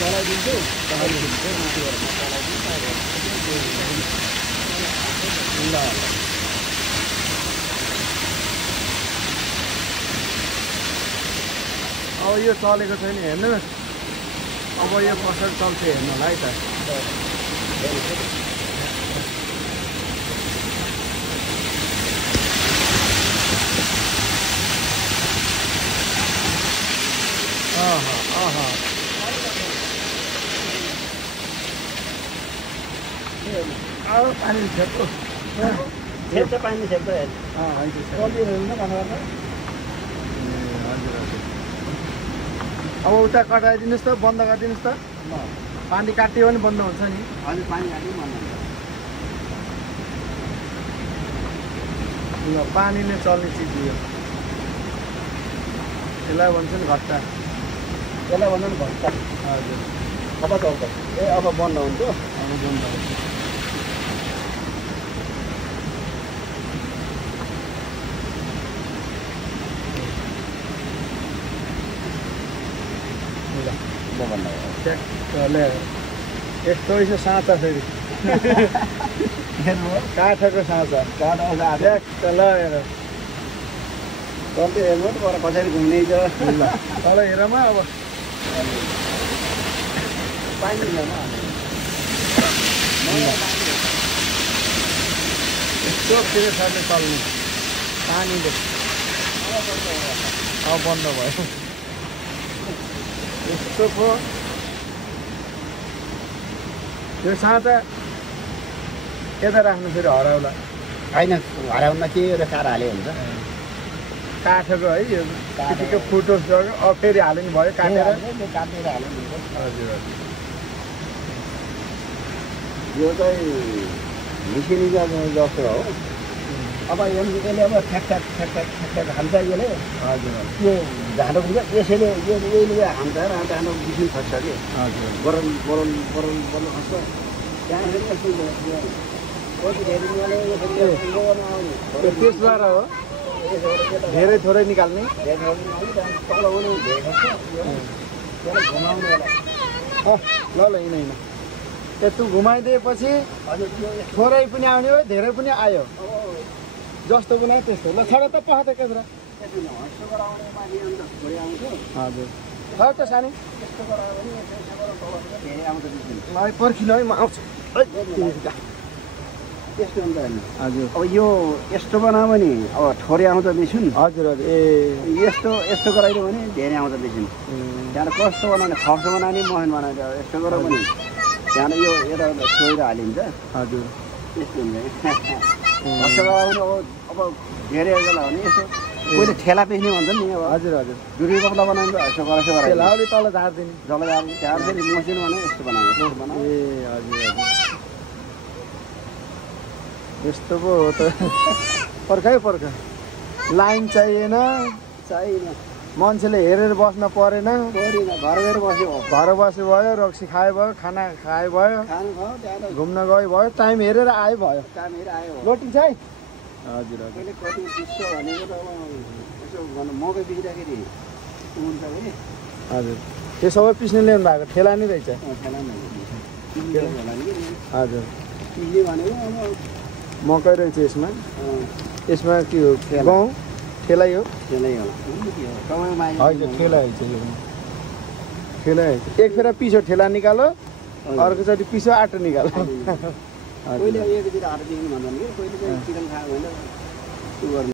चलाइदिन्छु ल अब यो चलेको छैन हेर्नुहोस् अब यो कसरी चल्छ हेर्नु होला है त पानी छेक्छु पानी छेक्छ अब उता कटाइदिनुहोस् त बन्द गरिदिनुहोस् त पानी काट्यो भने बन्द हुन्छ नि हजुर पानी काट्यो बन्द हुन्छ ल पानीले चल्ने चिज यो यसलाई भन्छ नि घट्टा यसलाई भन्छ नि घट्टा हजुर अब चल्छ ए अब बन्द हुन्छ अब बन्द हुन्छ यस्तो रहेछ साँचा फेरि काठको साँचा ल हेर हेर्नु पर कसरी घुम्ने छ ल तल हेरमा अब पानी यस्तो फेरि साथै चल्ने पानीले अब बन्द भयो यस्तो पो यो साँचा यता राख्नु फेरि हराउला होइन हराउन के एउटा कार हाल्यो हुन्छ काठको है यो त्यतिकै फुटोस् जग्गा अब फेरि हाल्यो नि भयो काटेर काटेर हाल्यो हजुर हजुर यो चाहिँ मिसिनी जस्तो हो अब यसले अब ठ्याक हान्छ यसले हजुर यो झाँडो हुन्छ यसैले यसले हान्छ र हाम्रो मिसिन खस्छ कि हजुर बरल खस्छ त्यहाँखेरि त्यसबाट हो धेरै थोरै निकाल्ने ल ल हिँड यस्तो घुमाइदिएपछि थोरै पनि आउने हो धेरै पनि आयो जस्तो बनायो त्यस्तो ल छड त पख त केन्द्र हजुर छ त सानी ल पर्खिनु है म आउँछु त्यस्तो हुन्छ होइन हजुर अब यो यस्तो बनायो भने अब थोरै आउँछ बेसिन हजुर हजुर ए यस्तो गराइदियो भने धेरै आउँछ बेसिन त्यहाँबाट कस्तो बनाउने खर्च बनाउने मसिन बनाउने यस्तो गऱ्यो भने त्यहाँबाट यो यता सोएर हालिन्छ हजुर त्यस्तो हुन्छ खर्च गराउनु अब धेरै होला भने यसो कोहीले ठेला बेच्ने भन्छ नि अब हजुर हजुर दुरी कपडा बनाउँछ यसो गरायो लाउले तल झार्दिने जल त्यहाँ फेरि मसिन भने यस्तो बनाउँछ ए हजुर हजुर यस्तो पो हो त पर्ख लाइन चाहिएन मान्छेले हेरेर बस्न परेन घर गएर बस्यो घर बस्यो भयो रक्सी खायो भयो खाना खायो भयो घुम्न गयो भयो टाइम हेरेर आयो भयो लोटिङ छ है हजुर हजुर कति पिस्छ भनेको त यसो मकै पिस्दाखेरि हुन्छ कि हजुर त्यो सबै पिस्ने ल्याउनु भएको ठेला नै रहेछ हजुर पिस्ने भनेको अब मकै रहेछ यसमा के हो गहुँ ठेलै हो हजुर ठेला है ठेला है एक फेर पिसो ठेला निकालो अर्कोचोटि पिसो आटो निकालो कहिले एकतिर हाट दिनु भन्दा नि कहिले चाहिँ चिकन खायो भने